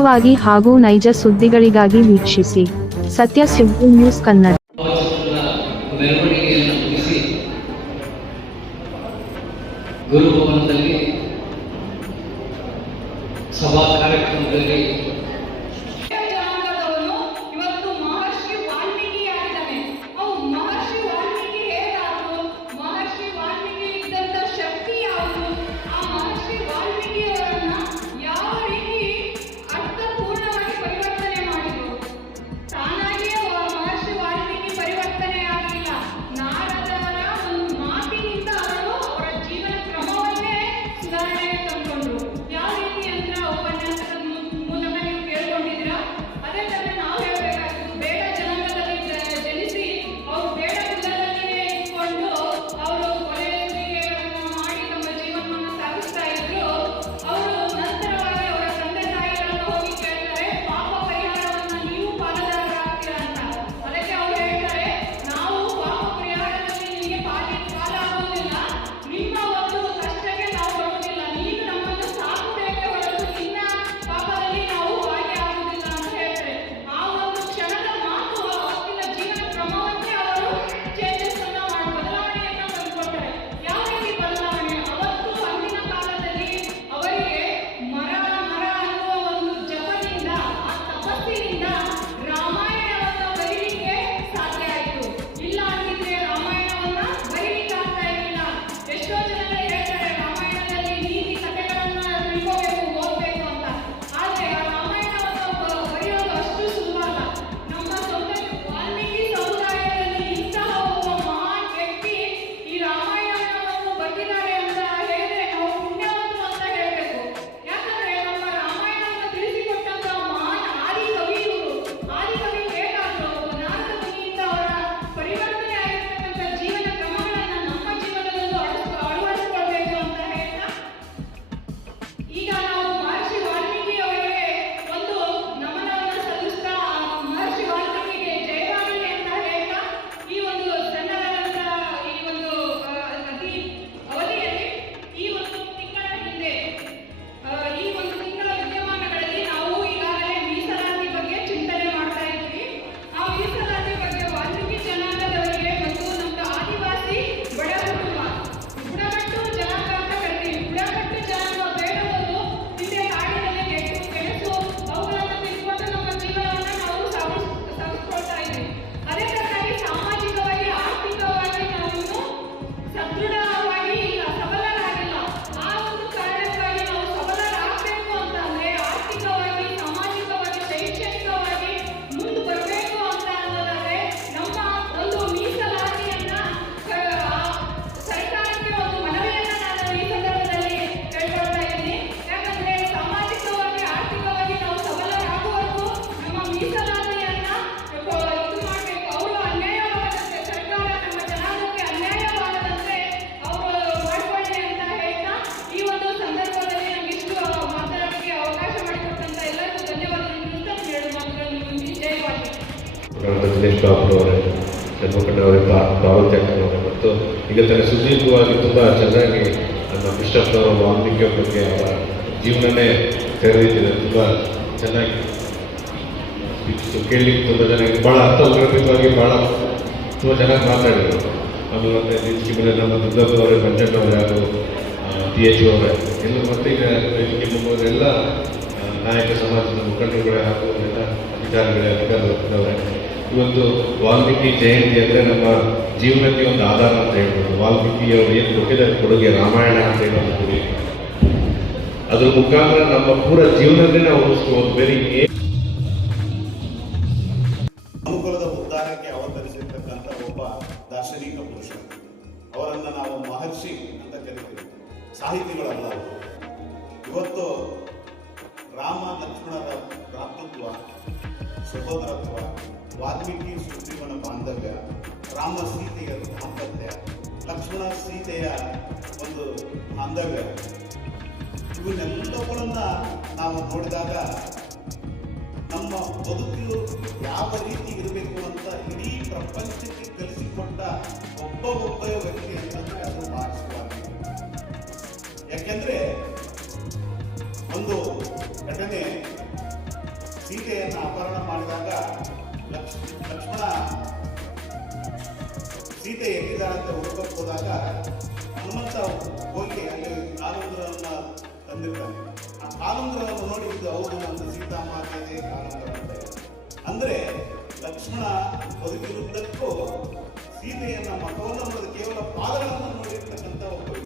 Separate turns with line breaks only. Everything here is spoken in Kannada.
ವಾಗಿ ಹಾಗೂ ನೈಜ ಸುದ್ದಿಗಳಿಗಾಗಿ ವೀಕ್ಷಿಸಿ. ಸತ್ಯ ಸಿಬ್ಬು ನ್ಯೂಸ್ ಕನ್ನಡ.
ಜಿನೇಶ್ ಬಾಬು ಅವರೇ ಚಂದ್ರಕಣ್ಣವರೇ ಭಾವತ್ಯಾಗಣ್ಣವರೇ ಮತ್ತು ಈಗ ತನ್ನ ಸುದೀರ್ಘವಾಗಿ ತುಂಬ ಚೆನ್ನಾಗಿ ನಮ್ಮ ಮಿಸ್ಟರ್ನವರ ವಾಲ್ಮೀಕಿ ಬಗ್ಗೆ ಅವರ ಜೀವನನೇ ತೆರೆದಿದ್ದೀರ ತುಂಬ ಚೆನ್ನಾಗಿ ಕೇಳಲಿಕ್ಕೆ ತುಂಬ ಚೆನ್ನಾಗಿ ಭಾಳ ಅರ್ಥವಾಗಿ ಭಾಳ ತುಂಬ ಚೆನ್ನಾಗಿ ಮಾತಾಡಿದರು. ಆಮೇಲೆ ಮತ್ತೆ ದಿನಕ್ಕೆ ನಮ್ಮ ದುರ್ಗಪ್ಪವರೇ ಮಂಜಣ್ಣವರೇ ಹಾಗೂ ಡಿ ಎಚ್ ಅವರೇ. ಎಲ್ಲ ಮತ್ತೆ ಈಗ ಇದಕ್ಕೆ ಮುಂಬವರೆಲ್ಲ ನಾಯಕ ಸಮಾಜದ ಮುಖಂಡರುಗಳೇ ಹಾಗೂ ಎಲ್ಲ ಅಧಿಕಾರಿಗಳೇ ಅಧಿಕಾರಿಗಳೇ. ಇವತ್ತು ವಾಲ್ಮೀಕಿ ಜಯಂತಿ ಅಂದರೆ ನಮ್ಮ ಜೀವನಕ್ಕೆ ಒಂದು ಆಧಾರ ಅಂತ ಹೇಳ್ಬೋದು. ವಾಲ್ಮೀಕಿಯವರು ಏನು ಕೊಟ್ಟಿದ್ದಾರೆ ಕೊಡುಗೆ ರಾಮಾಯಣ ಅಂತ ಹೇಳೋದು ಕೊಡುಗೆ ಅದ್ರ ಮುಖಾಂತರ ನಮ್ಮ ಪೂರ ಜೀವನದೇ ನಾವು ಉಳಿಸ್ಕೋದು ಬೇರೆ
ಅನುಕೂಲದ ಉದ್ದಾರಕ್ಕೆ ಅವತರಿಸಿರ್ತಕ್ಕಂಥ ಒಬ್ಬ ದಾರ್ಶನಿಕ ಪುರುಷ. ಅವರನ್ನು ನಾವು ಮಹರ್ಷಿ ಅಂತ ಕರಿತೀವಿ. ಸಾಹಿತಿಗಳಲ್ಲ ಇವತ್ತು ರಾಮ ಲಕ್ಷ್ಮಣರ ಭ್ರಾತೃತ್ವ ಸಹೋದರತ್ವ, ವಾಲ್ಮೀಕಿ ಸುಗ್ರೀವನ ಬಾಂಧವ್ಯ, ರಾಮ ಸೀತೆಯ ದಾಂಪತ್ಯ, ಲಕ್ಷ್ಮಣ ಸೀತೆಯ ಒಂದು ಬಾಂಧವ್ಯ. ಇವನ್ನೆಲ್ಲವುಗಳನ್ನ ನಾವು ನೋಡಿದಾಗ ನಮ್ಮ ಬದುಕು ಯಾವ ರೀತಿ ಇರಬೇಕು ಅಂತ ಇಡೀ ಪ್ರಪಂಚಕ್ಕೆ ಕಲಿಸಿಕೊಟ್ಟ ಒಬ್ಬ ಒಬ್ಬ ವ್ಯಕ್ತಿ ಅಂತಂದ್ರೆ ಅದು ಮಾರ್ಕ್ಸ್ವಾದಿ ಯಾಕೆಂದ್ರೆ ಒಂದು ಘಟನೆ ಸೀತೆಯನ್ನು ಅಪಹರಣ ಮಾಡಿದಾಗ ಲಕ್ಷ ಲಕ್ಷ್ಮಣ ಸೀತೆ ಅಂತ ಹುಡುಕಕ್ಕೆ ಹೋದಾಗ ಹನುಮಂತ ಹೋಗಿ ಅಲ್ಲಿ ಕಾಲುಂಗ್ರವನ್ನ ತಂದಿರ್ತಾನೆ ಆ ಕಾಲುಂದ್ರವನ್ನು ನೋಡಿ ಇದು ಹೌದು ನನ್ನ ಸೀತಾಮಾತೆ ಕಾಲುಂದ್ರ ಹೇಳಿ. ಅಂದ್ರೆ ಲಕ್ಷ್ಮಣ ಬದುಕಿರುವುದಕ್ಕೂ ಸೀತೆಯನ್ನ ಮಠವನ್ನು ಕೇವಲ ಪಾದಗಳನ್ನು ನೋಡಿರ್ತಕ್ಕಂಥ